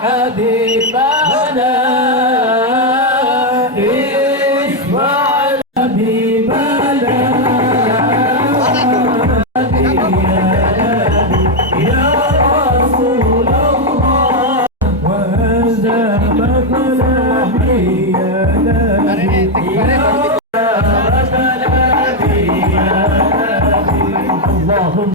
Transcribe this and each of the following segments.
حبيبنا اشفع حبيبنا يا رسول الله وهذا مطلبي اللهم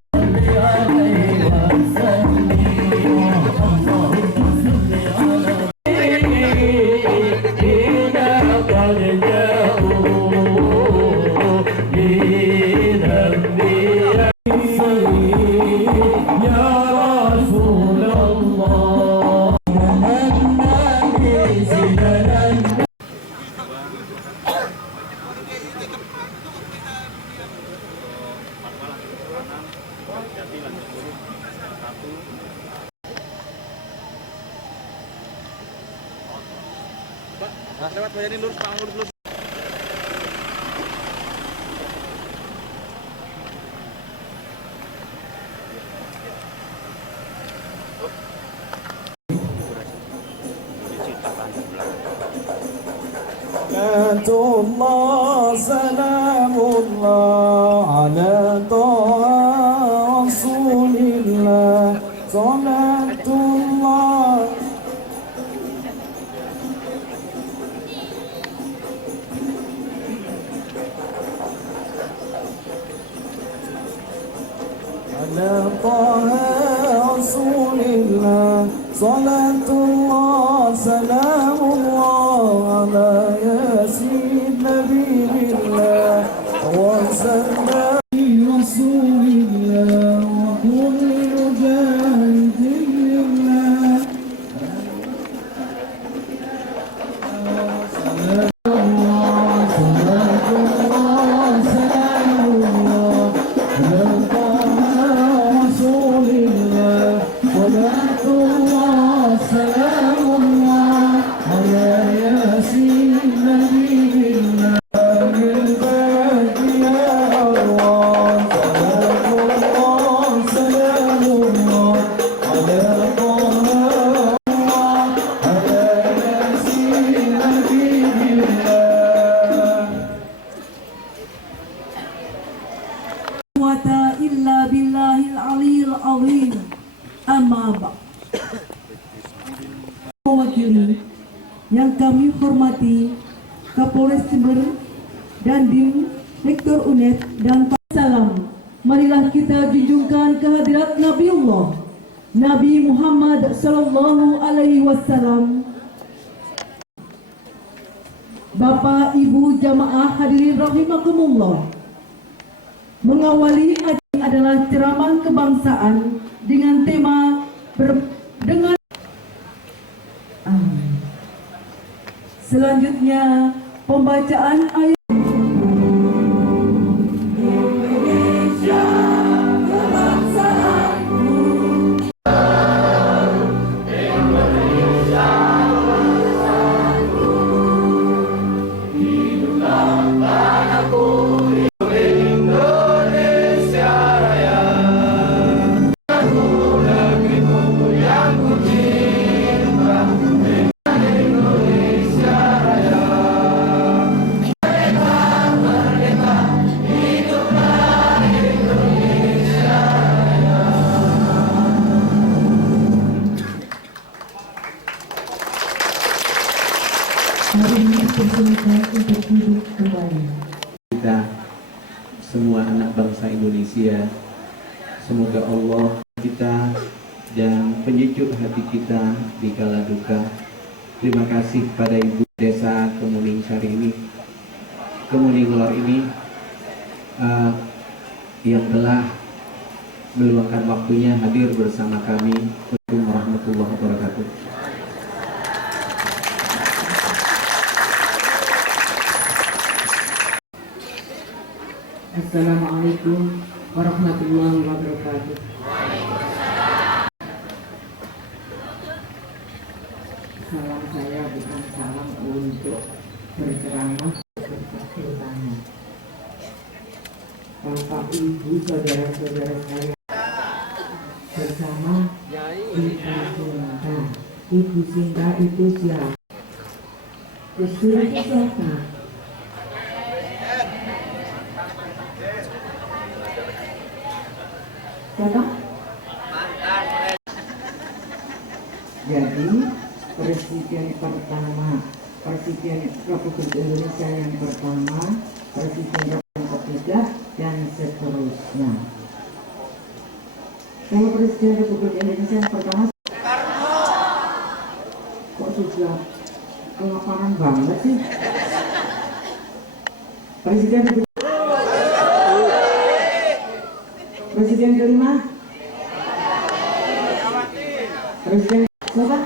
lewat bayarin lurus Pak, lurus. Allah salamullah ala taha rasulillah salatullah ala taha rasulillah salatullah salamullah ala yasin nabiillah wa sallam rasulillah wa kulli mujahidillah illa billahil aliyil azim. Amma ba'd. Mewakili yang kami hormati Kapolres Jember dan Dim Rektor UNED dan salam. Marilah kita junjungkan kehadirat Nabiullah Nabi Muhammad sallallahu alaihi wasallam. Bapak Ibu jamaah hadirin rahimakumullah. Mengawali acara adalah ceramah kebangsaan dengan tema selanjutnya pembacaan ayat kita semua anak bangsa Indonesia, semoga Allah kita dan penyejuk hati kita di kala duka. Terima kasih pada Ibu Desa Kemuning Sari ini, Kemuning Lor ini yang telah meluangkan waktunya hadir bersama kami. Assalamualaikum warahmatullahi wabarakatuh. Assalamualaikum warahmatullahi wabarakatuh. Salam saya bukan salam untuk berceramah bertanya. Bapak Ibu saudara-saudara saya bersama kita cinta Ibu Sinta itu siapa? Gus Dur itu siapa? Siapa? Jadi Presiden pertama, Presiden Republik Indonesia yang pertama, Presiden yang ketiga, dan seterusnya. Saya Presiden Republik Indonesia yang pertama. Kok sudah kelaparan banget sih? Presiden kelima, Presiden siapa?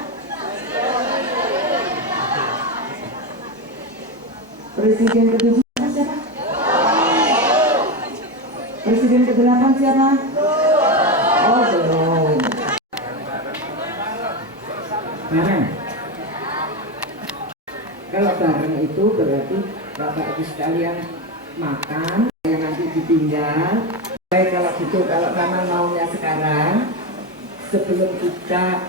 Presiden ketujuh siapa? Presiden kedelapan siapa? Oh belum. Bareng. Kalau bareng itu berarti Bapak Ibu sekalian makan, yang nanti ditinggal. Baik, kalau gitu, kalau memang maunya sekarang, sebelum kita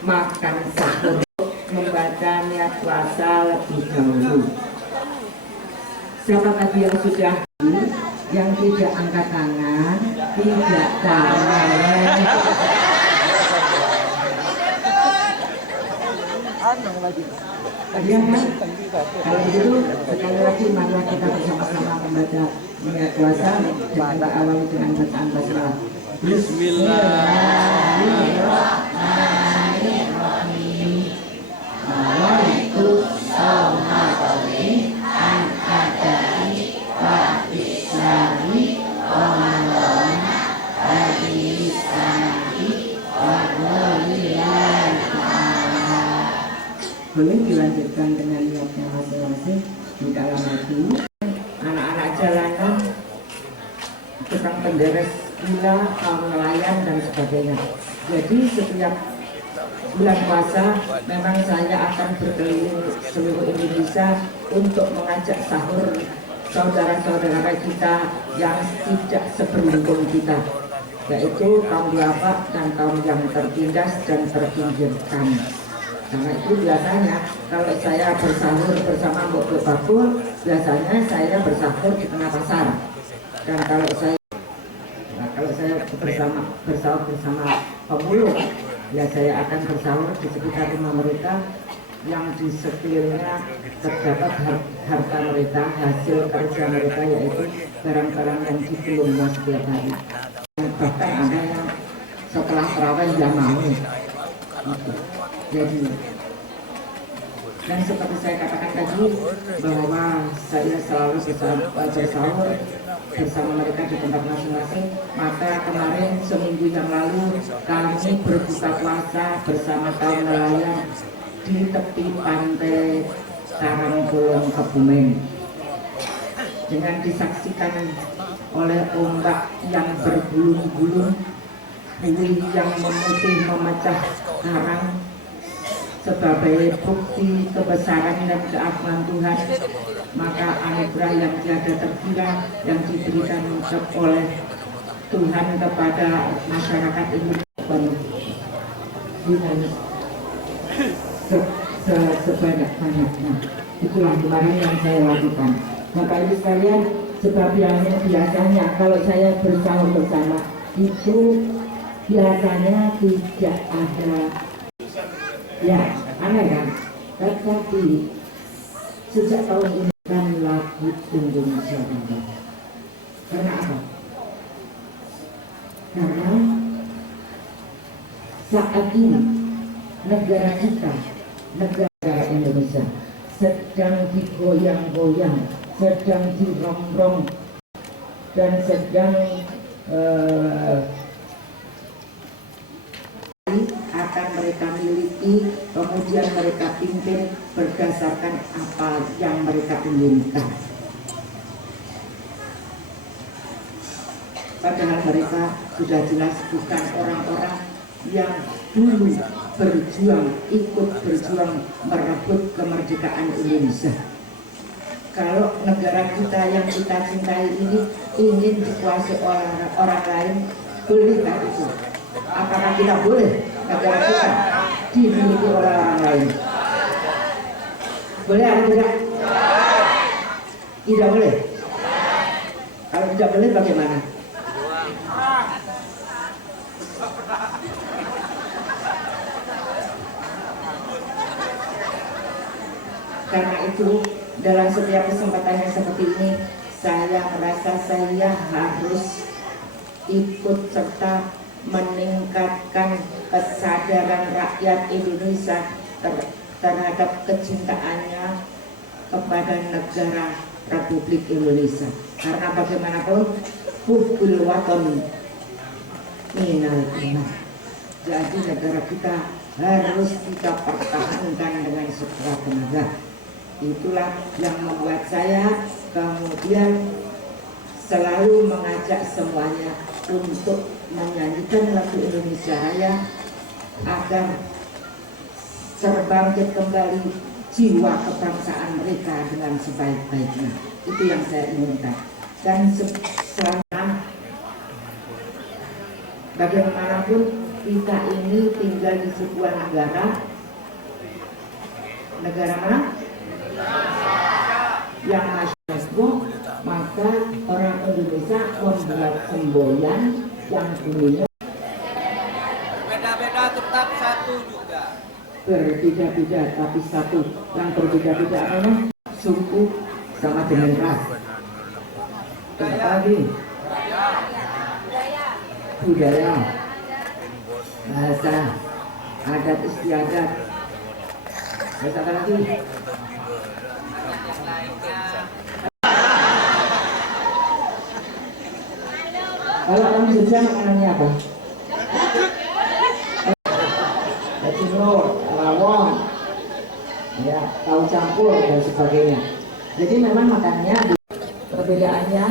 makan sahur, membaca niat puasa lebih dahulu. Siapa tadi yang sudah, yang tidak angkat tangan, tidak tangan. Yang kalau begitu sekali lagi mari kita bersama-sama membaca niat puasa dan kita awali dengan bacaan basmalah. Bismillahirrahmanirrahim. Boleh dilanjutkan dengan niatnya masing-masing di dalam hati. Anak-anak jalanan, tukang penderes gula, nelayan dan sebagainya. Jadi setiap bulan puasa memang saya akan berkeliling seluruh Indonesia untuk mengajak sahur saudara-saudara kita yang tidak seberuntung kita, yaitu kaum duafa dan kaum yang tertindas dan terpinggirkan. Karena itu biasanya kalau saya bersahur bersama Mbok Bakul, biasanya saya bersahur di tengah pasar. Dan kalau saya bersahur bersama pemulung, ya saya akan bersahur di sekitar rumah mereka yang di sekelilingnya terdapat harta mereka, hasil kerja mereka, yaitu barang-barang yang dipulungnya setiap hari. Bahkan ada yang setelah terawih dia mau. Jadi, dan seperti saya katakan tadi bahwa saya selalu bersahur bersama mereka di tempat masing-masing. Maka kemarin seminggu yang lalu kami berbuka puasa bersama kaum nelayan di tepi pantai Karangbolong Kebumen, dengan disaksikan oleh ombak yang bergulung-gulung, buih yang memutih memecah karang sebagai bukti kebesaran dan keagungan Tuhan. Maka anugerah yang tiada terkira yang diberikan oleh Tuhan kepada masyarakat ini dengan sebanyak-banyaknya. Itulah kemarin yang saya lakukan. Bapak Ibu sekalian, sebab yang biasanya kalau saya bersahur bersama itu biasanya tidak ada, ya aneh kan? Tetapi sejak tahun ini kan lagu Indonesia Raya. Karena apa? Karena saat ini negara kita, negara Indonesia sedang digoyang-goyang, sedang dirongrong, dan sedang akan mereka miliki, kemudian mereka pimpin berdasarkan apa yang mereka inginkan. Padahal mereka sudah jelas bukan orang-orang yang dulu ikut berjuang merebut kemerdekaan Indonesia. Kalau negara kita yang kita cintai ini ingin dikuasai orang lain, bolehkah itu? Apakah kita boleh? negara kita dimiliki oleh orang lain? Boleh atau tidak? Tidak boleh. Kalau tidak boleh bagaimana? Karena itu dalam setiap kesempatan yang seperti ini, saya merasa saya harus ikut serta meningkatkan kesadaran rakyat Indonesia terhadap kecintaannya kepada negara Republik Indonesia. Karena bagaimanapun hubbul waton minal iman. Jadi negara kita harus kita pertahankan dengan sekuat tenaga. Itulah yang membuat saya kemudian selalu mengajak semuanya untuk menyanyikan lagu Indonesia Raya agar terbangkit kembali jiwa kebangsaan mereka dengan sebaik-baiknya. Itu yang saya inginkan. Dan selama bagaimanapun kita ini tinggal di sebuah negara mana? Yang masyarakat, maka orang Indonesia membuat semboyan yang bunyinya beda-beda tetap satu juga. Berbeda-beda tapi satu. Yang berbeda-beda apa? Suku sama dengan ras. Apa lagi? Budaya, bahasa, adat istiadat. Bahasa apa lagi? Kalau orang Jogja makanannya apa? Cilor, lawon, ya, tahu campur dan sebagainya. Jadi memang makannya perbedaannya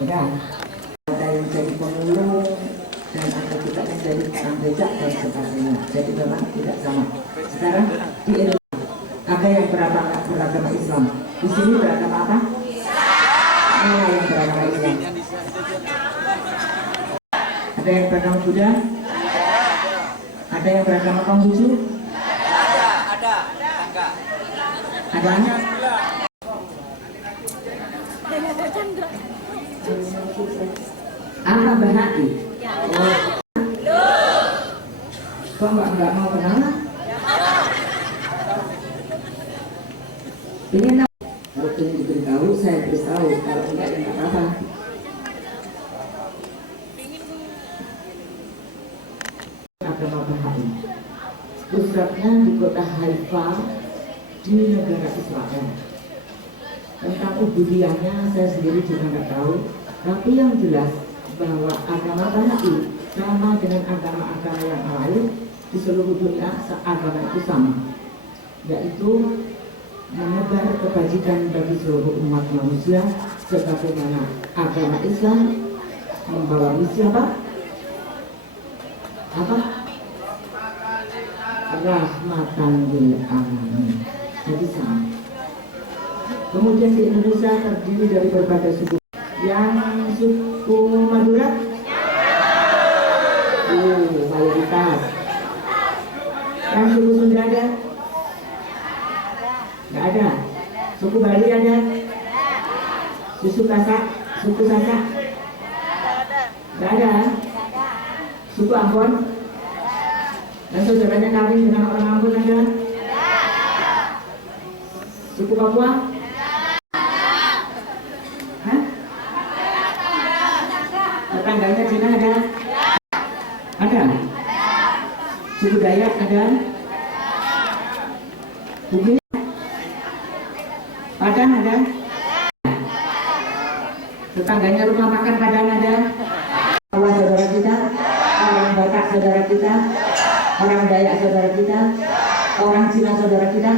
ya, ada yang jadi pemulung dan ada juga yang jadi tukang becak dan sebagainya. Jadi memang tidak sama. Sekarang di Indonesia ada yang beragama Islam. Di sini beragama apa? Yang beragama Islam. Ada yang beragama Buddha? Ada yang beragama Konghucu? Ada. Ada? Apa Bahati? Kok nggak mau kenalan? Ingin tahu? Kalau ingin diberitahu, saya beritahu. Kalau enggak, ya nggak apa-apa. Agama Bahai. Pusatnya di kota Haifa di negara Israel. Tentang ubudiyahnya saya sendiri juga nggak tahu. Tapi yang jelas bahwa agama Bahai sama dengan agama-agama yang lain di seluruh dunia, agama itu sama, yaitu menebar kebajikan bagi seluruh umat manusia, sebagaimana agama Islam membawa misi apa? Rahmatan lil alamin. Jadi sama. Kemudian di Indonesia terdiri dari berbagai suku. Yang suku Madura? Mayoritas. Yang suku Sunda ada? Nggak ada. Suku Bali ada? Suku Sasak? Nggak ada. Suku Ambon? Dan saudaranya kawin dengan orang Ambon ada? Suku Papua? Hah? Tetangganya Cina ada? Ada? Suku Dayak ada? Bugis? Padang ada? Tetangganya rumah makan Padang ada? Orang saudara kita, orang Batak saudara kita, orang Dayak saudara kita, orang Cina saudara kita.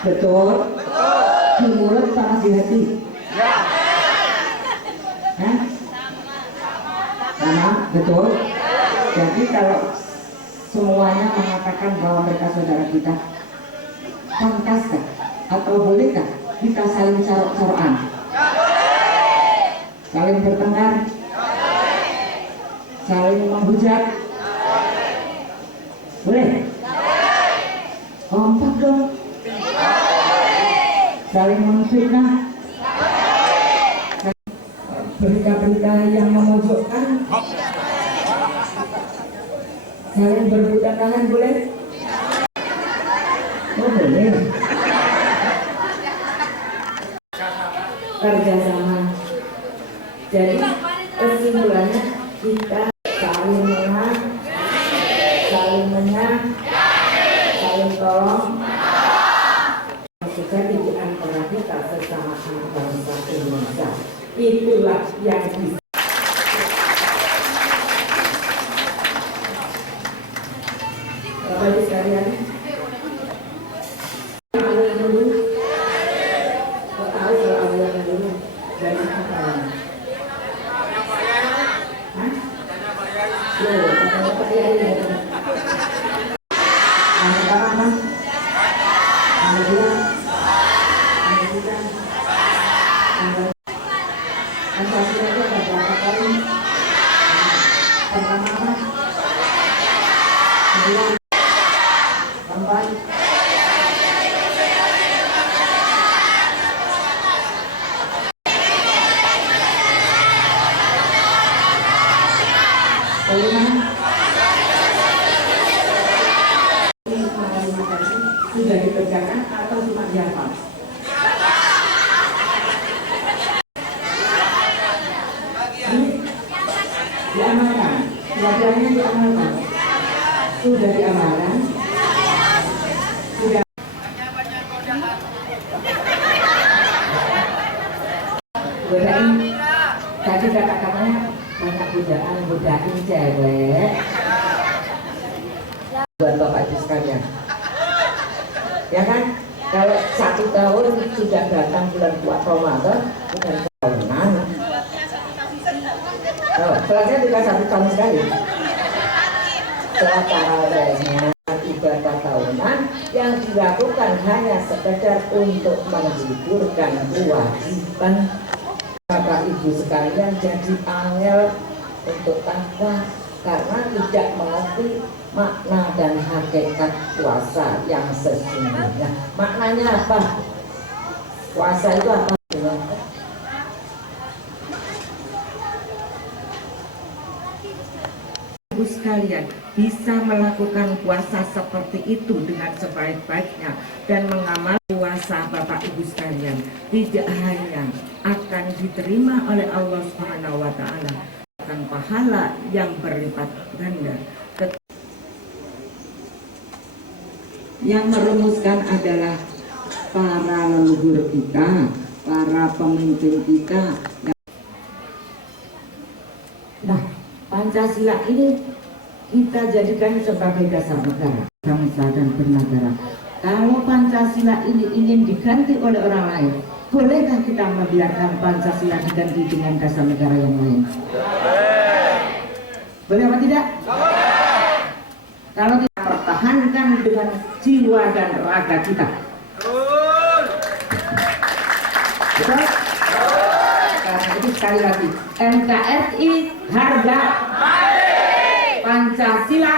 Betul? Di mulut sama di hati? Hah? Sama? Betul? Jadi kalau semuanya mengatakan bahwa mereka saudara kita, pantaskah atau bolehkah kita saling carok-carokan? Saling bertengkar? Saling menghujat? Boleh? Kompak dong. Saling memfitnah? Berita-berita yang memojokkan? Saling berebut tangan boleh? Oh boleh. Kerjasama. Jadi kesimpulannya kita saling menang, saling menyang, saling tolong. Juga di antara kita sesama anak bangsa Indonesia. Itulah yang bisa. Bapak Ibu sekalian, awal dulu, tahu kalau awal dulu dari apa? Hah? Loh, Bapak Yai ya. Apa? Alhamdulillah. Pancasila itu ada berapa kali? Pertama apa? Kedua, keempat. Kelima. Sudah dikerjakan atau cuma dihafal? Diamalkan, pelajarannya diamalkan. Sudah diamalkan. Sudah. Godain. Tadi kata-katanya banyak godain cewek. Buat Bapak Ibu sekalian. Ya kan? Kalau 1 tahun sudah datang bulan puasa Ramadan, bukan tahunan. Kelasnya juga 1 tahun sekali. Tarawehnya ibadah tahunan yang dilakukan hanya sekedar untuk menghiburkan kewajiban. Bapak Ibu sekalian jadi angel untuk takwa karena tidak mengerti makna dan hakikat puasa yang sesungguhnya. Maknanya apa? Puasa itu apa? Ibu sekalian bisa melakukan puasa seperti itu dengan sebaik-baiknya dan mengamal puasa Bapak Ibu sekalian tidak hanya akan diterima oleh Allah Subhanahu wa taala, akan pahala yang berlipat ganda. Yang merumuskan adalah para leluhur kita, para pemimpin kita. Nah, Pancasila ini kita jadikan sebagai dasar negara, bangsa dan bernegara. Kalau Pancasila ini ingin diganti oleh orang lain, bolehkah kita membiarkan Pancasila diganti dengan dasar negara yang lain? Boleh apa tidak? Kalau kita pertahankan dengan jiwa dan raga kita. Betul? Karena itu sekali lagi, NKRI harga mati, Pancasila.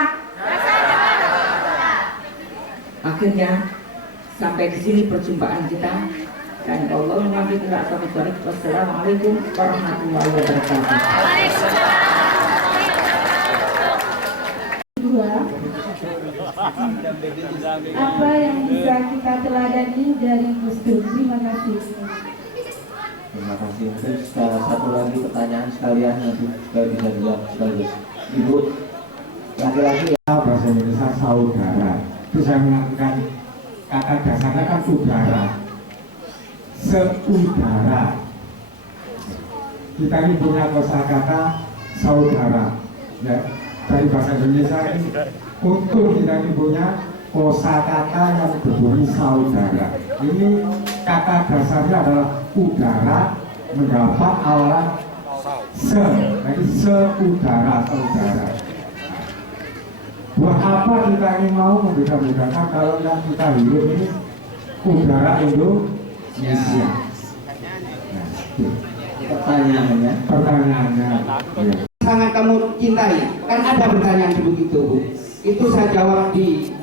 Akhirnya sampai di sini perjumpaan kita. Dan Allah wabarakatuh. Wassalamualaikum warahmatullahi wabarakatuh. Apa yang bisa kita teladani dari Gus Dur? Terima kasih. Terima kasih. Terus satu lagi pertanyaan sekalian nanti supaya bisa dijawab sekaligus. Ibu, laki-laki bahasa Indonesia saudara. Itu saya melakukan kata dasarnya kan udara, seudara. Kita ini punya kosakata saudara. Ya, dari bahasa Indonesia ini untuk kita ini punya kosakata yang berbunyi saudara. Ini kata dasarnya adalah udara mendapat alat se, jadi seudara, saudara. Buat apa kita ini mau membeda-bedakan kalau yang kita hidup ini udara Indonesia? Nah, pertanyaannya. Pertanyaannya. Ya. sangat kamu cintai? Kan ada pertanyaan begitu, Bu. Itu saya jawab di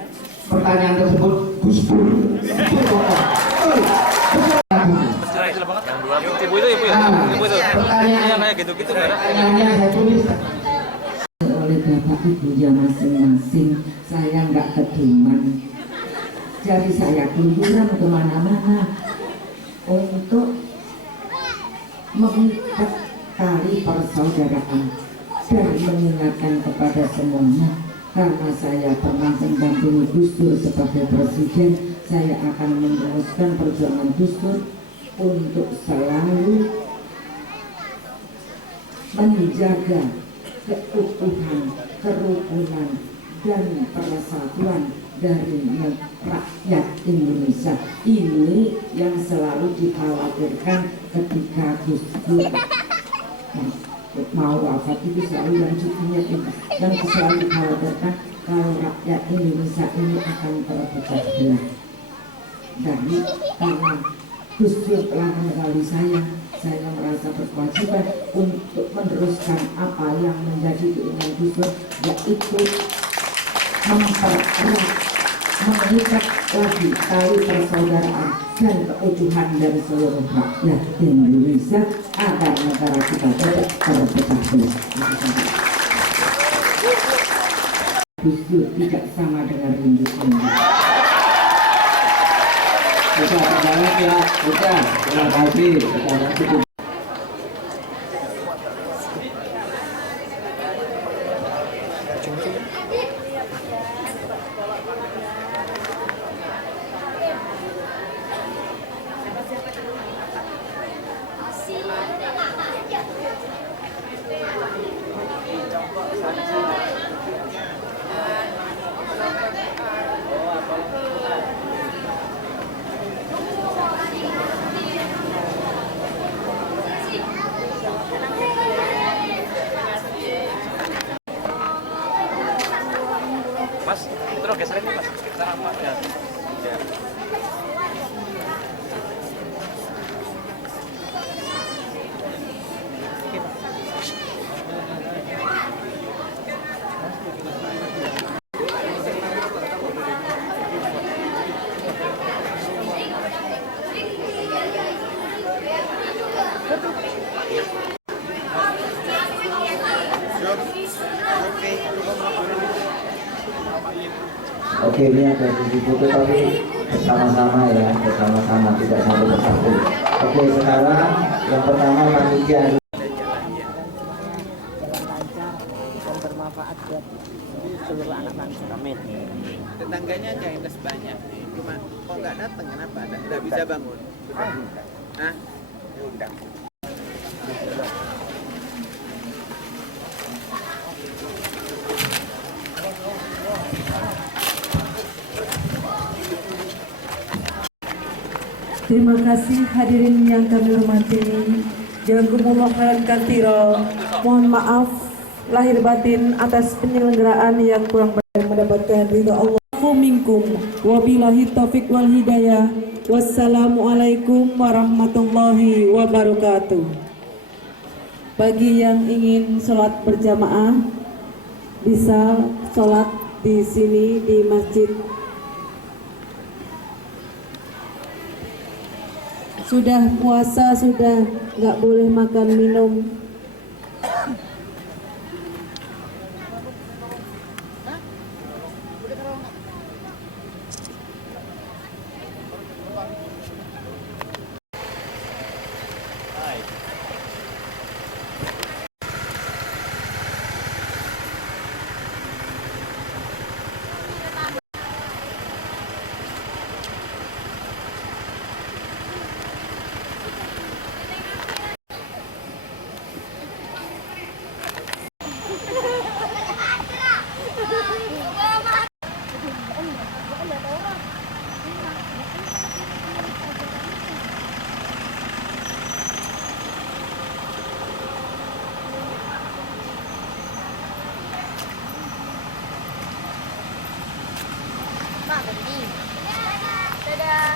pertanyaan tersebut, Gus Dur. Ibu itu, ibu ya? Ibu itu. Pertanyaan Kayak gitu-gitu kan? pertanyaannya saya tulis oleh bapak ibunya masing-masing. Saya nggak keduman, jadi saya keluyuran kemana-mana untuk mengikat tali persaudaraan dan mengingatkan kepada semuanya. Karena saya pernah mendampingi Gus Dur sebagai presiden, saya akan meneruskan perjuangan Gus Dur untuk selalu menjaga keutuhan, kerukunan, dan persatuan dari rakyat Indonesia. Ini yang selalu dikhawatirkan ketika Gus Dur mau wafat, itu selalu yang diingat, yang selalu dikhawatirkan kalau rakyat Indonesia ini akan terpecah belah. Dari karena Gus Dur telah mengenali saya merasa berkewajiban untuk meneruskan apa yang menjadi keinginan Gus Dur, yaitu mempererat, mengikat lagi tali persaudaraan dan keutuhan dari seluruh rakyat Indonesia agar negara kita tidak terpecah belah. Gus Dur tidak sama dengan rindu Anda. Sudah banget ya, sudah. Terima kasih. Sekarang cukup. Mas, terus geserin nih mas. Kita nampaknya. Ya. Oke, ini ada sisi foto tapi bersama-sama ya, bersama-sama tidak satu persatu. Oke, sekarang yang pertama panitia. Amin. Tetangganya aja yang banyak. Cuma kok nggak datang kenapa? Nggak bisa bangun. Hah? Diundang. Terima kasih hadirin yang kami hormati. Jazakumullah khairan katsira. Mohon maaf lahir batin atas penyelenggaraan yang kurang baik, mendapatkan ridha Allah minkum. Wabillahi taufik wal hidayah. Wassalamualaikum warahmatullahi wabarakatuh. Bagi yang ingin sholat berjamaah bisa sholat di sini di masjid. Sudah puasa, sudah nggak boleh makan minum. Pak, begini. Dadah.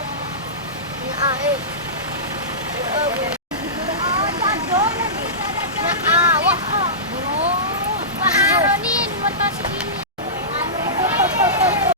Ini A, E.